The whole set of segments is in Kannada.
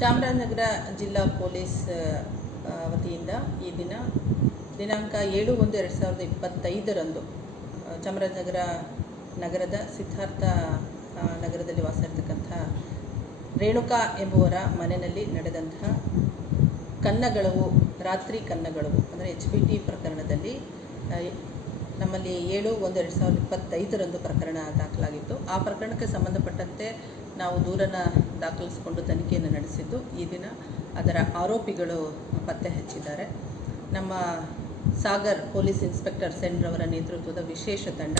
ಚಾಮರಾಜನಗರ ಜಿಲ್ಲಾ ಪೊಲೀಸ್ ವತಿಯಿಂದ ಈ ದಿನಾಂಕ 7/1/2025 ಚಾಮರಾಜನಗರ ನಗರದ ಸಿದ್ಧಾರ್ಥ ನಗರದಲ್ಲಿ ವಾಸ ಇರತಕ್ಕಂಥ ರೇಣುಕಾ ಎಂಬುವರ ಮನೆಯಲ್ಲಿ ನಡೆದಂತಹ ಕನ್ನಗಳವು ರಾತ್ರಿ ಕನ್ನಗಳವು ಅಂದರೆ HPT ಪ್ರಕರಣದಲ್ಲಿ ನಮ್ಮಲ್ಲಿ 7/1/2025 ಪ್ರಕರಣ ದಾಖಲಾಗಿತ್ತು. ಆ ಪ್ರಕರಣಕ್ಕೆ ಸಂಬಂಧಪಟ್ಟಂತೆ ನಾವು ದೂರನ್ನು ದಾಖಲಿಸಿಕೊಂಡು ತನಿಖೆಯನ್ನು ನಡೆಸಿದ್ದು ಈ ದಿನ ಅದರ ಆರೋಪಿಗಳು ಪತ್ತೆ ಹಚ್ಚಿದ್ದಾರೆ. ನಮ್ಮ ಸಾಗರ್ ಪೊಲೀಸ್ ಇನ್ಸ್ಪೆಕ್ಟರ್ ಸೆನ್ರವರ ನೇತೃತ್ವದ ವಿಶೇಷ ತಂಡ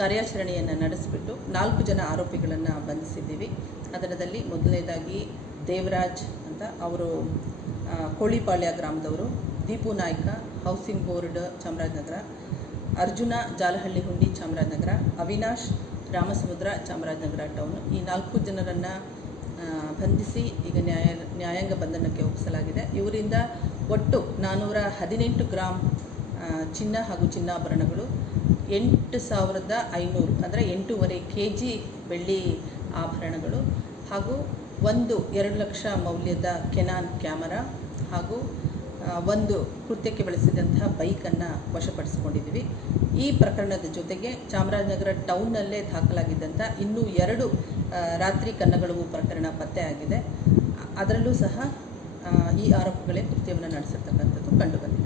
ಕಾರ್ಯಾಚರಣೆಯನ್ನು ನಡೆಸಿಬಿಟ್ಟು 4 ಜನ ಆರೋಪಿಗಳನ್ನು ಬಂಧಿಸಿದ್ದೀವಿ. ಅದರಲ್ಲಿ ಮೊದಲನೇದಾಗಿ ದೇವರಾಜ್ ಅಂತ, ಅವರು ಕೋಳಿಪಾಳ್ಯ ಗ್ರಾಮದವರು, ದೀಪು ನಾಯ್ಕ ಹೌಸಿಂಗ್ ಬೋರ್ಡ್ ಚಾಮರಾಜನಗರ, ಅರ್ಜುನ ಜಾಲಹಳ್ಳಿ ಹುಂಡಿ ಚಾಮರಾಜನಗರ, ಅವಿನಾಶ್ ರಾಮಸಮುದ್ರ ಚಾಮರಾಜನಗರ ಟೌನ್. ಈ 4 ಜನರನ್ನು ಬಂಧಿಸಿ ಈಗ ನ್ಯಾಯಾಂಗ ಬಂಧನಕ್ಕೆ ಒಪ್ಪಿಸಲಾಗಿದೆ. ಇವರಿಂದ ಒಟ್ಟು 418 ಗ್ರಾಂ ಚಿನ್ನ ಹಾಗೂ ಚಿನ್ನಾಭರಣಗಳು, 8,500 ಅಂದರೆ 8.5 kg ಬೆಳ್ಳಿ ಆಭರಣಗಳು ಹಾಗೂ 2 ಲಕ್ಷ ಮೌಲ್ಯದ ಕೆನಾನ್ ಕ್ಯಾಮರಾ ಹಾಗೂ ಒಂದು ಕೃತ್ಯಕ್ಕೆ ಬಳಸಿದಂತಹ ಬೈಕನ್ನು ವಶಪಡಿಸಿಕೊಂಡಿದ್ದೀವಿ. ಈ ಪ್ರಕರಣದ ಜೊತೆಗೆ ಚಾಮರಾಜನಗರ ಟೌನ್ನಲ್ಲೇ ದಾಖಲಾಗಿದ್ದಂಥ ಇನ್ನೂ 2 ರಾತ್ರಿ ಕನ್ನಗಳವು ಪ್ರಕರಣ ಪತ್ತೆಯಾಗಿದೆ. ಅದರಲ್ಲೂ ಸಹ ಈ ಆರೋಪಿಗಳೇ ಕೃತ್ಯವನ್ನು ನಡೆಸಿರ್ತಕ್ಕಂಥದ್ದು ಕಂಡುಬಂದಿದೆ.